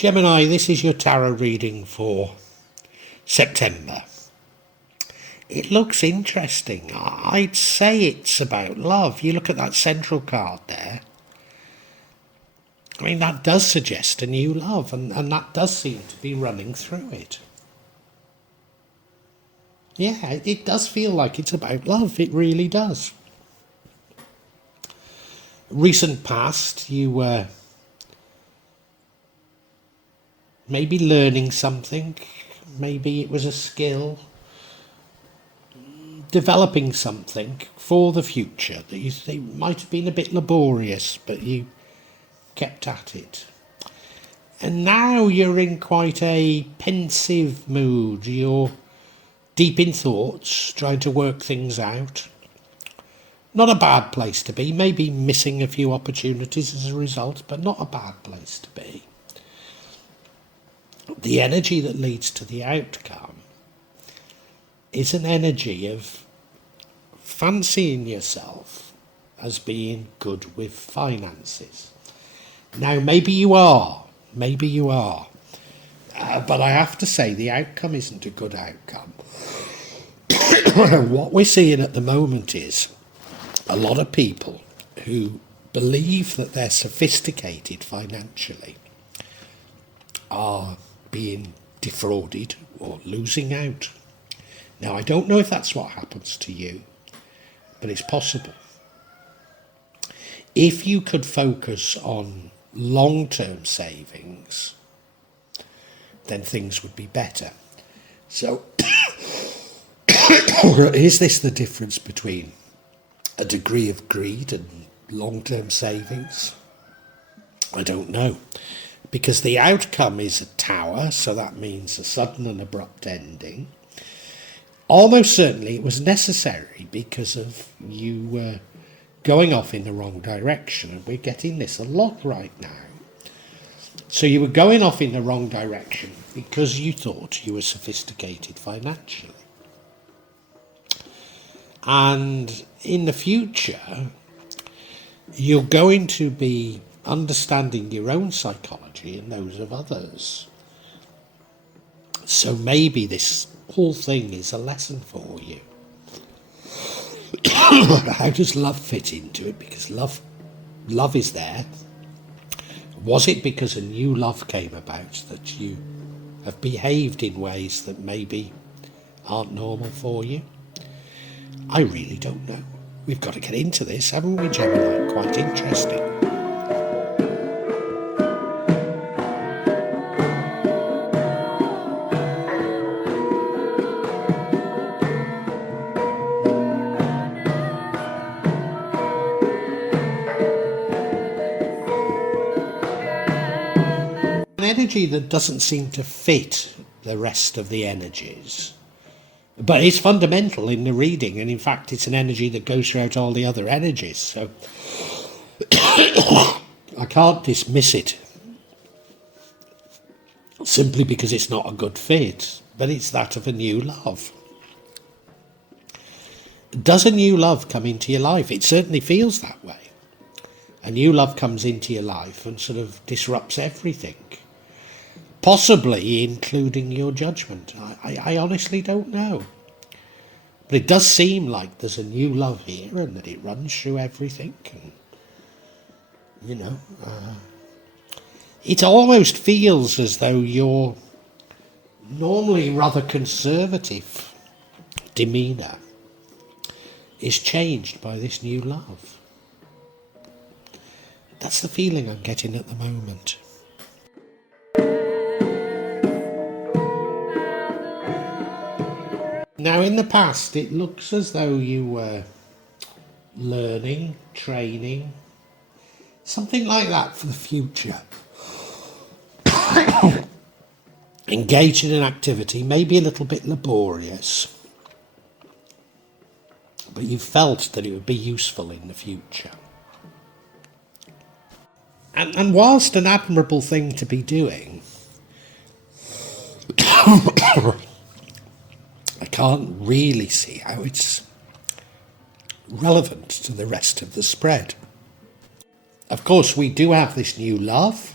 Gemini, this is your tarot reading for September. It looks interesting. I'd say it's about love. You look at that central card there. I mean, that does suggest a new love, and that does seem to be running through it. Yeah, it does feel like it's about love. It really does. Recent past, you were maybe learning something. Maybe it was a skill. Developing something for the future that you think might have been a bit laborious, but you kept at it. And now you're in quite a pensive mood. You're deep in thoughts, trying to work things out. Not a bad place to be, maybe missing a few opportunities as a result, but not a bad place to be. The energy that leads to the outcome is an energy of fancying yourself as being good with finances. Now, maybe you are, but I have to say the outcome isn't a good outcome. What we're seeing at the moment is a lot of people who believe that they're sophisticated financially are being defrauded or losing out. Now, I don't know if that's what happens to you, but it's possible. If you could focus on long-term savings, then things would be better. So, is this the difference between a degree of greed and long-term savings? I don't know. Because the outcome is a tower, so that means a sudden and abrupt ending. Almost certainly it was necessary because of you going off in the wrong direction, and we're getting this a lot right now. So you were going off in the wrong direction because you thought you were sophisticated financially. And in the future, you're going to be understanding your own psychology and those of others. So maybe this whole thing is a lesson for you. How does love fit into it? Because love is there. Was it because a new love came about that you have behaved in ways that maybe aren't normal for you? I really don't know. We've got to get into this, haven't we, Gemini? Quite interesting. An energy that doesn't seem to fit the rest of the energies, but it's fundamental in the reading, and in fact it's an energy that goes throughout all the other energies, so I can't dismiss it simply because it's not a good fit, but it's that of a new love. Does a new love come into your life? It certainly feels that way. A new love comes into your life and sort of disrupts everything, possibly including your judgment. I honestly don't know. But it does seem like there's a new love here and that it runs through everything. And, it almost feels as though your normally rather conservative demeanour is changed by this new love. That's the feeling I'm getting at the moment. Now, in the past, it looks as though you were learning, training, something like that for the future. Engaged in an activity, maybe a little bit laborious, but you felt that it would be useful in the future. And whilst an admirable thing to be doing, I can't really see how it's relevant to the rest of the spread. Of course, we do have this new love,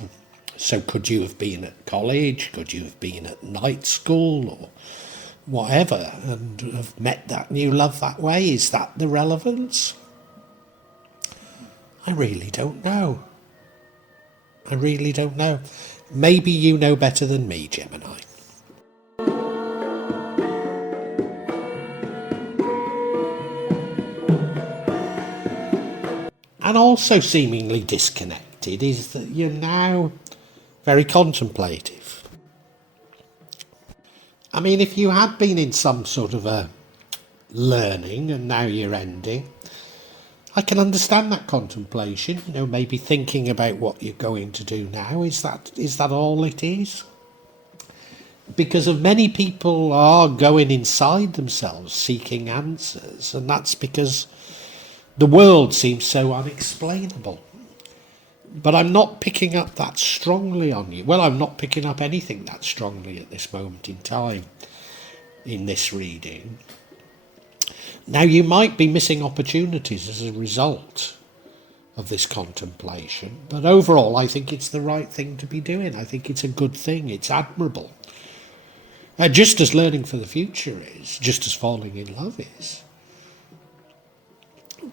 So could you have been at college? Could you have been at night school or whatever and have met that new love that way? Is that the relevance? I really don't know. I really don't know. Maybe you know better than me, Gemini. And also seemingly disconnected is that you're now very contemplative. I mean, if you had been in some sort of a learning and now you're ending, I can understand that contemplation, maybe thinking about what you're going to do now. Is that all it is? Because of many people are going inside themselves seeking answers, and that's because the world seems so unexplainable. But I'm not picking up that strongly on you. Well, I'm not picking up anything that strongly at this moment in time in this reading. Now, you might be missing opportunities as a result of this contemplation, but overall I think it's the right thing to be doing. I think it's a good thing. It's admirable. Just as learning for the future is, just as falling in love is.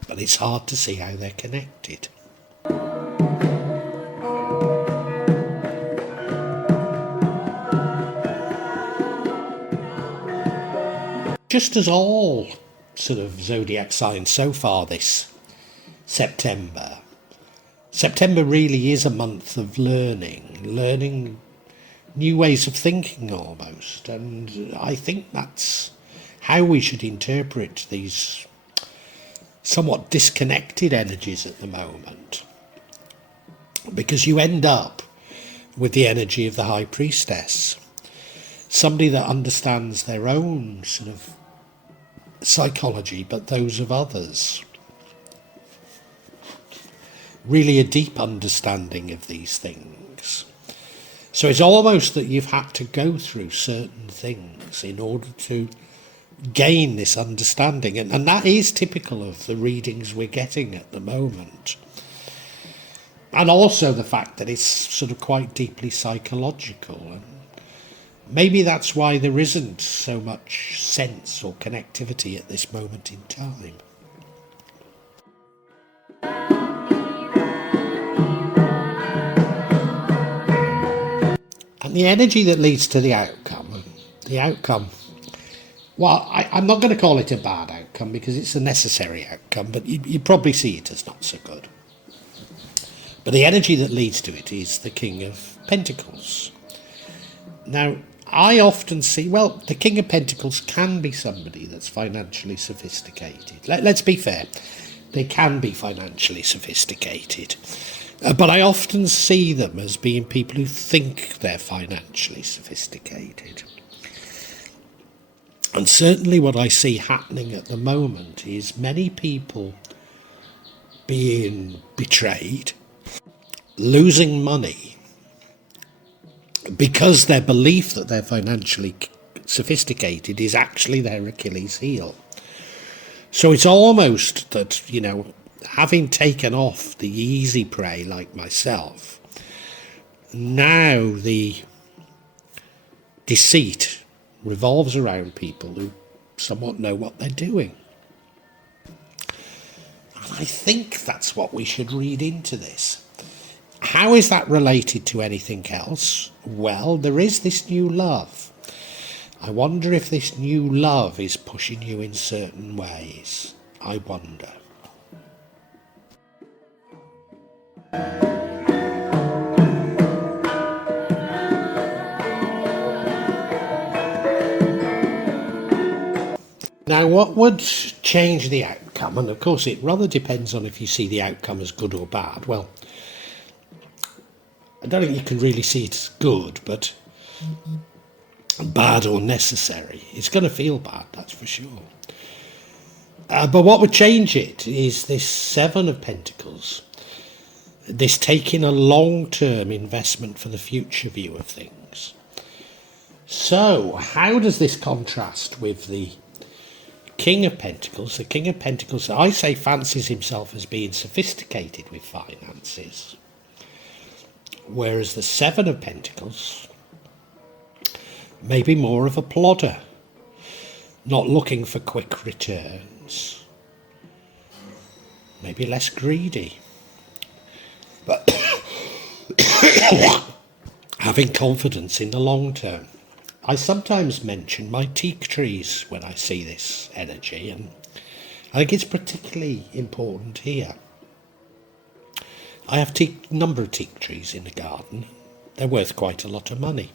But it's hard to see how they're connected. Just as all sort of zodiac signs so far this September really is a month of learning new ways of thinking almost, and I think that's how we should interpret these somewhat disconnected energies at the moment, because you end up with the energy of the High Priestess, somebody that understands their own sort of psychology but those of others, really a deep understanding of these things. So it's almost that you've had to go through certain things in order to gain this understanding, and that is typical of the readings we're getting at the moment, and also the fact that it's sort of quite deeply psychological, and maybe that's why there isn't so much sense or connectivity at this moment in time. And the energy that leads to the outcome, well, I'm not going to call it a bad outcome because it's a necessary outcome, but you probably see it as not so good. But the energy that leads to it is the King of Pentacles. Now, I often see, well, the King of Pentacles can be somebody that's financially sophisticated. Let's be fair, they can be financially sophisticated. But I often see them as being people who think they're financially sophisticated. And certainly what I see happening at the moment is many people being betrayed, losing money, because their belief that they're financially sophisticated is actually their Achilles heel. So it's almost that, having taken off the easy prey like myself, now the deceit revolves around people who somewhat know what they're doing. And I think that's what we should read into this. How is that related to anything else? Well, there is this new love. I wonder if this new love is pushing you in certain ways. I wonder. Now, what would change the outcome? And of course, it rather depends on if you see the outcome as good or bad. Well, I don't think you can really see it as good, but bad or necessary. It's going to feel bad, that's for sure. But what would change it is this Seven of Pentacles, this taking a long-term investment for the future view of things. So, how does this contrast with the King of Pentacles? The King of Pentacles, I say, fancies himself as being sophisticated with finances, Whereas the Seven of Pentacles may be more of a plodder, not looking for quick returns, maybe less greedy, but having confidence in the long term. I sometimes mention my teak trees when I see this energy, and I think it's particularly important here. I have a number of teak trees in the garden. They're worth quite a lot of money,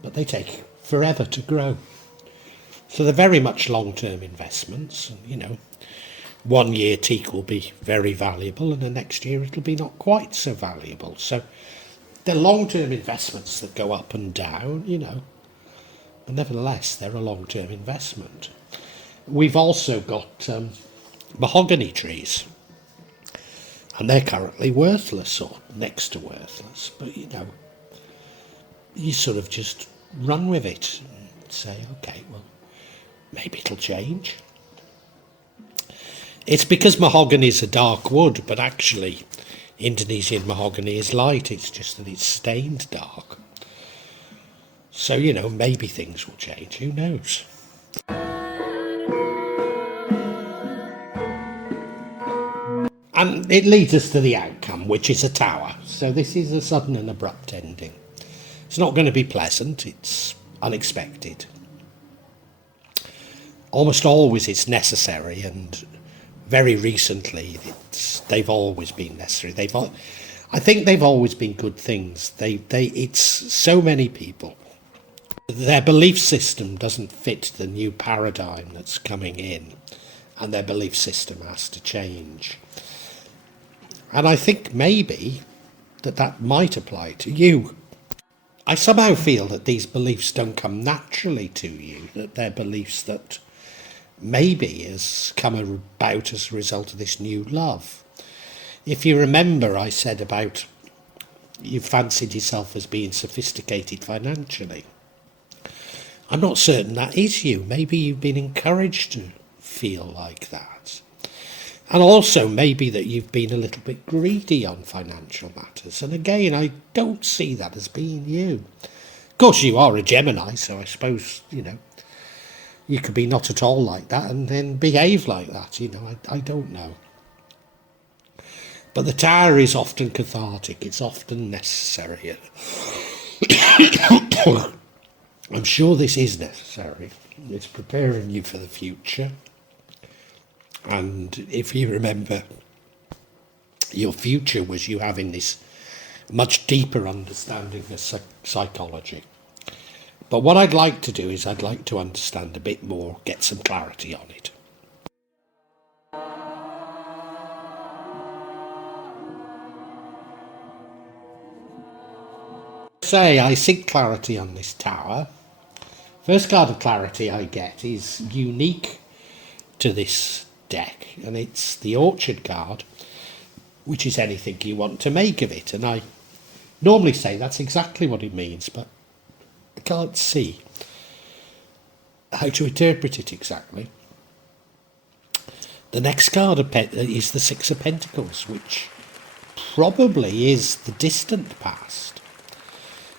but they take forever to grow. So they're very much long-term investments. And, you know, 1 year teak will be very valuable, and the next year it'll be not quite so valuable. So they're long-term investments that go up and down, you know, but nevertheless, they're a long-term investment. We've also got mahogany trees, and they're currently worthless or next to worthless, but, you know, you sort of just run with it and say, okay, well, maybe it'll change. It's because mahogany is a dark wood, but actually Indonesian mahogany is light. It's just that it's stained dark. So, you know, maybe things will change. Who knows? And it leads us to the outcome, which is a tower. So this is a sudden and abrupt ending. It's not going to be pleasant. It's unexpected. Almost always it's necessary, and very recently they've always been necessary. I think they've always been good things. It's so many people. Their belief system doesn't fit the new paradigm that's coming in, and their belief system has to change. And I think maybe that might apply to you. I somehow feel that these beliefs don't come naturally to you, that they're beliefs that maybe has come about as a result of this new love. If you remember, I said about you fancied yourself as being sophisticated financially. I'm not certain that is you. Maybe you've been encouraged to feel like that. And also maybe that you've been a little bit greedy on financial matters. And again, I don't see that as being you. Of course, you are a Gemini, so I suppose, you know, you could be not at all like that and then behave like that, you know, I don't know. But the tower is often cathartic, it's often necessary. I'm sure this is necessary. It's preparing you for the future. And if you remember, your future was you having this much deeper understanding of psychology. But what I'd like to do is I'd like to understand a bit more, get some clarity on it. I seek clarity on this tower. First card of clarity I get is unique to this deck, and it's the orchard card, which is anything you want to make of it. And I normally say that's exactly what it means, but I can't see how to interpret it exactly. The next card is the Six of Pentacles, which probably is the distant past.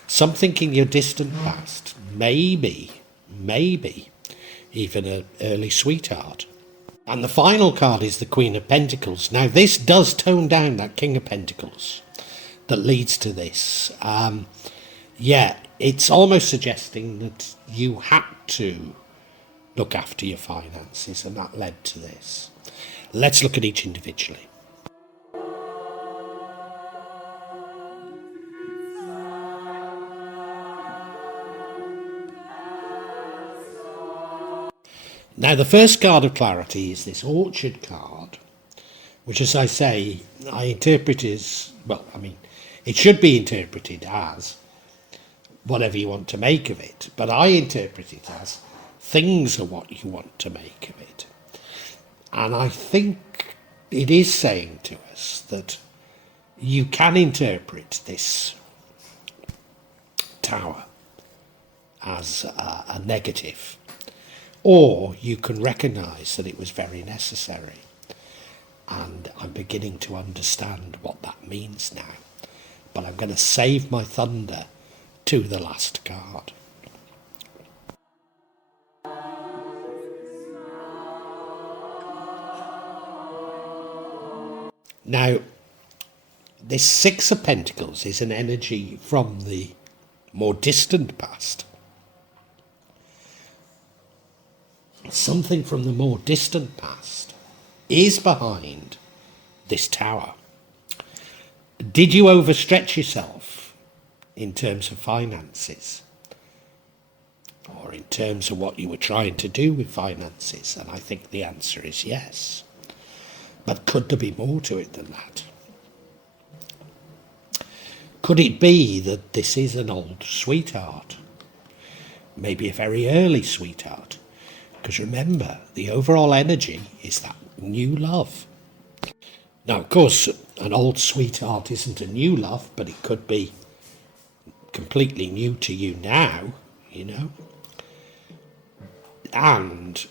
Something in your distant past, maybe even an early sweetheart. And the final card is the Queen of Pentacles. Now this does tone down that King of Pentacles that leads to this. Yeah, it's almost suggesting that you had to look after your finances, and that led to this. Let's look at each individually. Now, the first card of clarity is this orchard card, which, as I say, I interpret as, well, I mean, it should be interpreted as whatever you want to make of it, but I interpret it as things are what you want to make of it. And I think it is saying to us that you can interpret this tower as a negative, or you can recognise that it was very necessary. And I'm beginning to understand what that means now. but I'm going to save my thunder to the last card. Now, this Six of Pentacles is an energy from the more distant past. Something from the more distant past is behind this Tower. Did you overstretch yourself in terms of finances? Or in terms of what you were trying to do with finances? And I think the answer is yes. But could there be more to it than that? Could it be that this is an old sweetheart? Maybe a very early sweetheart? Because remember, the overall energy is that new love. Now, of course, an old sweetheart isn't a new love, but it could be completely new to you now, you know. And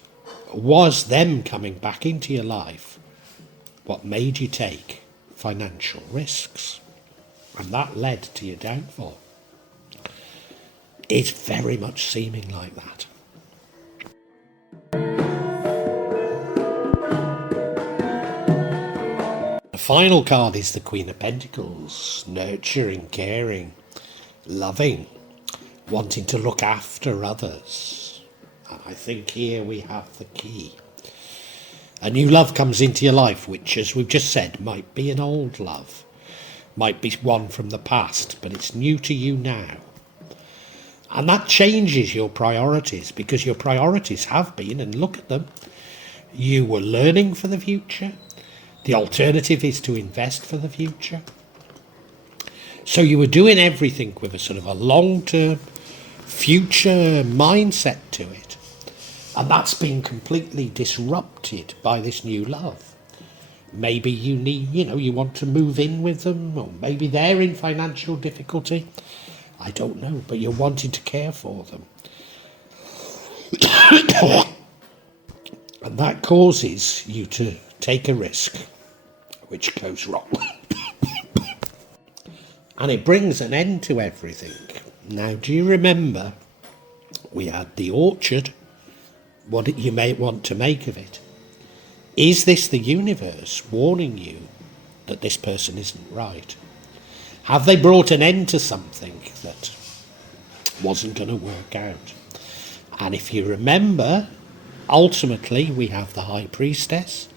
was them coming back into your life what made you take financial risks? And that led to your downfall. It's very much seeming like that. The final card is the Queen of Pentacles. Nurturing, caring, loving, wanting to look after others. And I think here we have the key. A new love comes into your life, which, as we've just said, might be an old love. Might be one from the past, but it's new to you now. And that changes your priorities, because your priorities have been, and look at them, you were learning for the future. The alternative is to invest for the future. So you were doing everything with a sort of a long-term future mindset to it. And that's been completely disrupted by this new love. Maybe you need, you want to move in with them, or maybe they're in financial difficulty. I don't know, but you're wanting to care for them. And that causes you to take a risk, which goes wrong. And it brings an end to everything. Now, do you remember we had the orchard? What you may want to make of it. Is this the universe warning you that this person isn't right? Have they brought an end to something that wasn't going to work out? And if you remember, ultimately we have the High Priestess,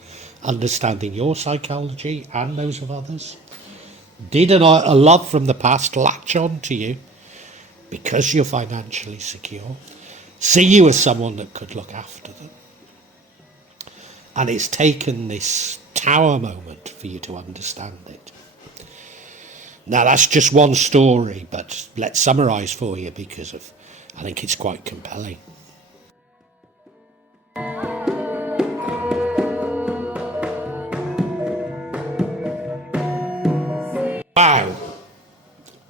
understanding your psychology and those of others. Did a love from the past latch on to you because you're financially secure? See you as someone that could look after them? And it's taken this Tower moment for you to understand it. Now, that's just one story, but let's summarise for you because I think it's quite compelling. Wow.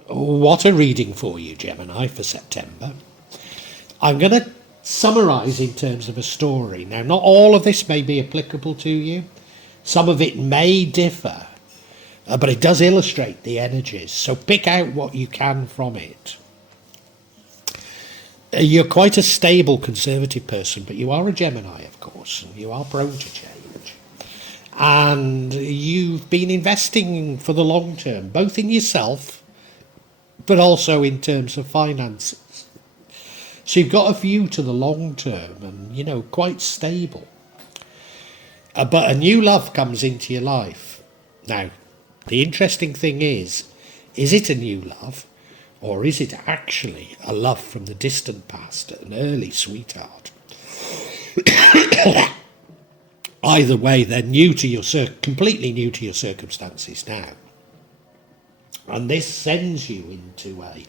What a reading for you, Gemini, for September. I'm going to summarise in terms of a story. Now, not all of this may be applicable to you. Some of it may differ, but it does illustrate the energies. So pick out what you can from it. You're quite a stable, conservative person, but you are a Gemini, of course, and you are prone to change. And you've been investing for the long term, both in yourself, but also in terms of finances. So you've got a view to the long term and, quite stable. But a new love comes into your life. Now, the interesting thing is it a new love, or is it actually a love from the distant past, an early sweetheart? Either way, they're completely new to your circumstances now. And this sends you into a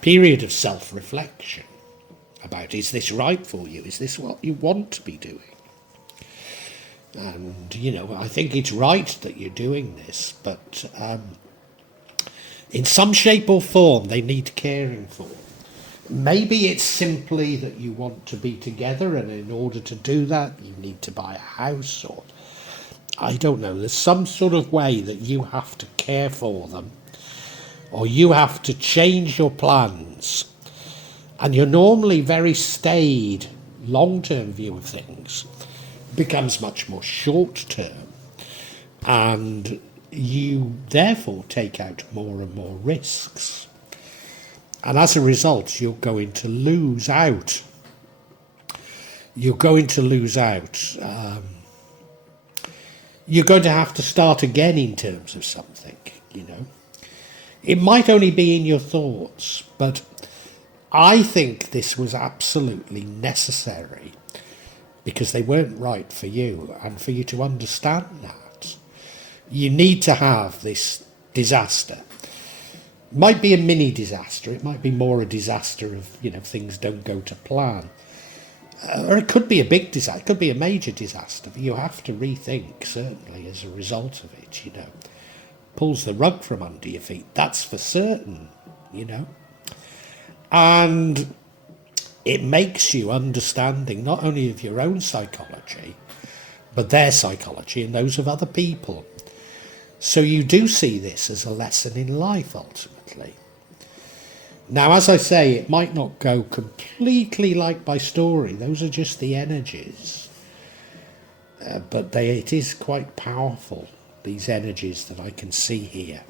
period of self-reflection about, is this right for you? Is this what you want to be doing? And, I think it's right that you're doing this, but in some shape or form, they need caring for. Maybe it's simply that you want to be together, and in order to do that, you need to buy a house, or I don't know. There's some sort of way that you have to care for them or you have to change your plans, and you're normally very staid, long-term view of things, becomes much more short-term, and you therefore take out more and more risks. And as a result, you're going to lose out. You're going to lose out. You're going to have to start again in terms of something, you know. It might only be in your thoughts, but I think this was absolutely necessary because they weren't right for you, and for you to understand that, you need to have this disaster. It might be a mini disaster, it might be more a disaster of, you know, things don't go to plan. Or it could be a big disaster, it could be a major disaster, but you have to rethink, certainly, as a result of it, you know. Pulls the rug from under your feet, that's for certain, you know. And it makes you understanding not only of your own psychology, but their psychology and those of other people. So you do see this as a lesson in life, ultimately. Now, as I say, it might not go completely like my story. Those are just the energies. But it is quite powerful, these energies that I can see here.